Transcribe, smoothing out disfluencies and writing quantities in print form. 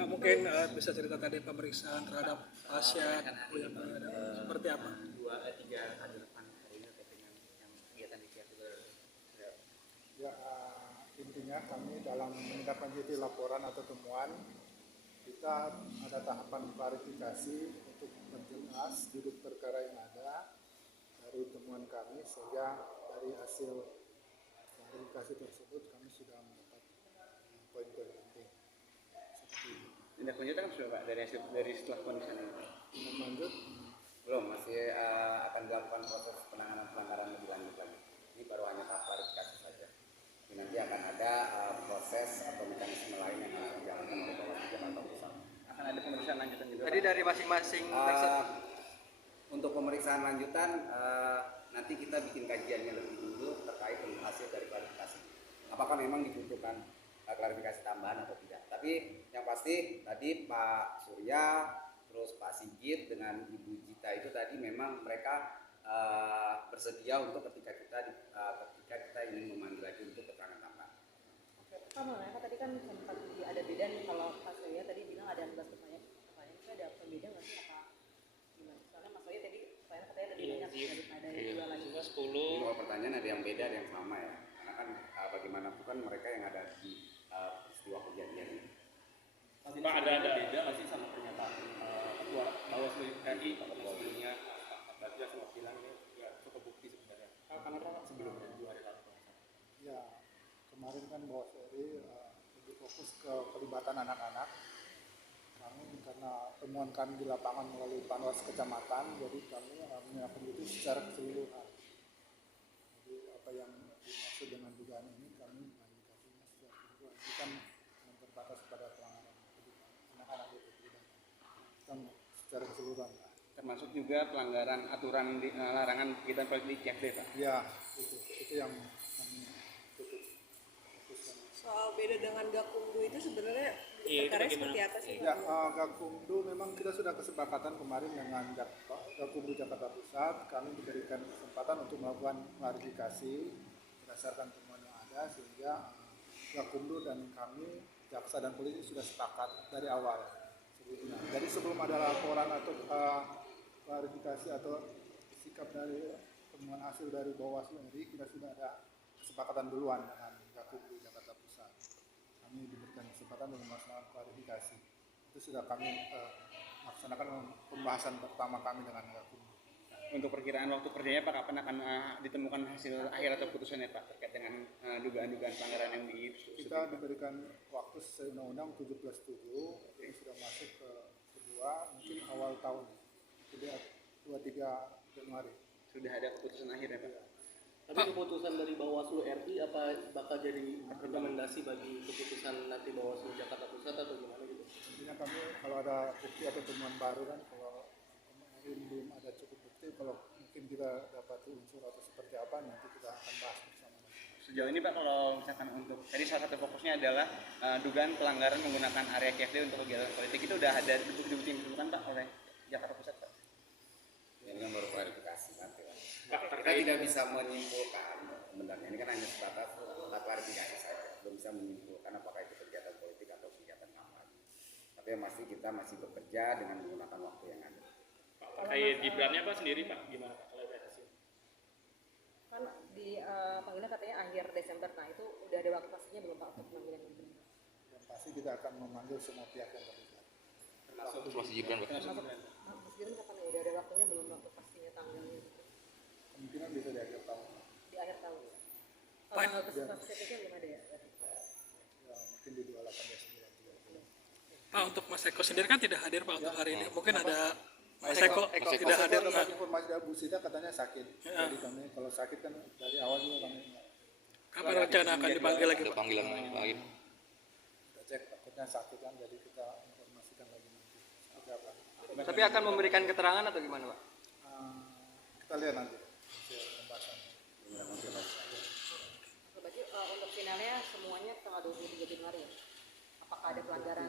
Pak, mungkin bisa cerita tadi pemeriksaan terhadap pasien yang seperti apa? 2-3 hari depan hari ini terkait dengan yang kegiatan di Ciater. Ya, intinya kami dalam menindaklanjuti laporan atau temuan, kita ada tahapan klarifikasi untuk memperjelas duduk perkara yang ada dari temuan kami, sehingga dari hasil klarifikasi tersebut kami sudah mendapat poin-poin penting. Seperti itu. Tindak lanjutnya kan sudah Pak dari setelah pemeriksaan ini. Tindak lanjut Belum, masih akan dilakukan proses penanganan pelanggaran lebih lanjut lagi. Ini baru hanya tahap klarifikasi saja. Jadi nanti akan ada proses atau mekanisme lain yang akan dijalankan oleh Bawaslu Jakarta Pusat. Akan ada pemeriksaan lanjutan juga. Tadi dari masing-masing untuk pemeriksaan lanjutan nanti kita bikin kajiannya lebih dulu terkait dengan hasil dari klarifikasi. Apakah memang dibutuhkan klarifikasi tambahan atau tidak? Tapi yang pasti tadi Pak Surya terus Pak Sigit dengan Ibu Jita itu tadi memang mereka bersedia untuk ketika kita ingin memanggil lagi untuk keterangan tambahan. Pak Maulana, tadi kan sempat ada beda nih kalau Pak Surya tadi bilang ada 11 pertanyaan itu ada pembeda nggak sih apa gimana? Soalnya Mas Surya tadi katanya lebih banyak daripada yang dua lagi. 10. Ini pertanyaan ada yang beda ada yang sama ya. Karena kan bagaimanapun kan mereka yang ada di peristiwa kejadian ini. Pak ada beda nggak sih sama pernyataan ketua Bawaslu RI sebelumnya? Berarti semua bilang ini cukup bukti sebenarnya. Karena sebelumnya 2 hari lalu. ya, kemarin kan Bawaslu RI lebih fokus ke pelibatan anak-anak. Kami karena temuan kami di lapangan melalui Panwas Kecamatan, jadi kami menindaklanjuti secara keseluruhan. Jadi apa yang dimaksud dengan dugaan ini kami klarifikasinya secara keseluruhan, bukan terbatas pada pelanggaran anak-anak itu tidak. Kita secara keseluruhan. Termasuk juga pelanggaran aturan larangan kegiatan politik di CFD, Pak. Ya, itu yang kami tutup. Soal beda dengan Gakumdu itu sebenarnya perkara seperti apa sih? Ya, Gakumdu memang kita sudah kesepakatan kemarin dengan Gakumdu Jakarta Pusat. Kami diberikan kesempatan untuk melakukan klarifikasi berdasarkan temuan yang ada, sehingga Gakumdu dan kami, jaksa dan polisi sudah sepakat dari awal. Jadi sebelum ada laporan atau klarifikasi atau sikap dari temuan hasil dari Bawaslu RI, kita sudah ada kesepakatan duluan dengan Gakumdu Jakarta Pusat. Kami diberikan kesempatan untuk melaksanakan klarifikasi. Itu sudah kami laksanakan pembahasan pertama kami dengan Gakumdu. Untuk perkiraan waktu kerjanya Pak, kapan akan ditemukan hasil akhir atau putusannya Pak terkait dengan dugaan-dugaan pelanggaran yang kita diberikan waktu sesuai Undang-Undang 17.7, ini sudah masuk ke kedua, mungkin awal tahun, jadi 2-3 Januari. Sudah ada keputusan akhirnya Pak. Tapi keputusan dari Bawaslu RI apa bakal jadi rekomendasi bagi keputusan nanti Bawaslu Jakarta Pusat atau gimana gitu? Intinya kami kalau ada bukti atau temuan baru kan, kalau kemarin belum ada cukup bukti, kalau mungkin kita dapat unsur atau seperti apa, nanti kita akan bahas bersama. Sejauh ini Pak, kalau misalkan untuk tadi salah satu fokusnya adalah dugaan pelanggaran menggunakan area CFD untuk kegiatan politik, itu udah ada bukti-bukti yang ditemukan Pak oleh Jakarta Pusat Pak? Ini kan baru klarifikasi nanti Pak. Kita tidak bisa menyimpulkan sebenarnya, ini kan hanya sebatas klarifikasi saja, belum bisa menyimpulkan apakah itu kegiatan politik atau kegiatan kampanye. Tapi yang pasti kita masih bekerja dengan menggunakan waktu yang ada. Pak, terkait Gibrannya Pak sendiri Pak, gimana Pak kalau hasil? Kan di panggilan katanya akhir Desember, nah itu udah ada waktu pastinya belum Pak untuk panggilan ini? Yang pasti kita akan memanggil semua pihak yang terlibat. Termasuk Gibran Pak. Mas Gibran kapan ya? Udah ada waktunya belum waktu pastinya tanggalnya? Kemungkinan bisa di akhir tahun. Di akhir tahun ya? Kalau kesepakatan belum ada ya? Ya, mungkin di 28-29. Pak, untuk Mas Eko sendiri kan tidak hadir Pak untuk hari ini. Mungkin ada Mas Eko tidak hadir Pak. Informasi dari Bu Sida katanya sakit. Jadi kami kalau sakit kan dari awal juga kami Kapan rencana akan dipanggil lagi Ada Pak? panggilan lain. kita cek, takutnya sakit kan, jadi kita informasikan lagi nanti seperti apa. Tapi akan memberikan keterangan atau gimana Pak? Kita lihat nanti hasil pembahasan. Berarti untuk finalnya semuanya tanggal 23 Januari ya? Apakah ada pelanggaran?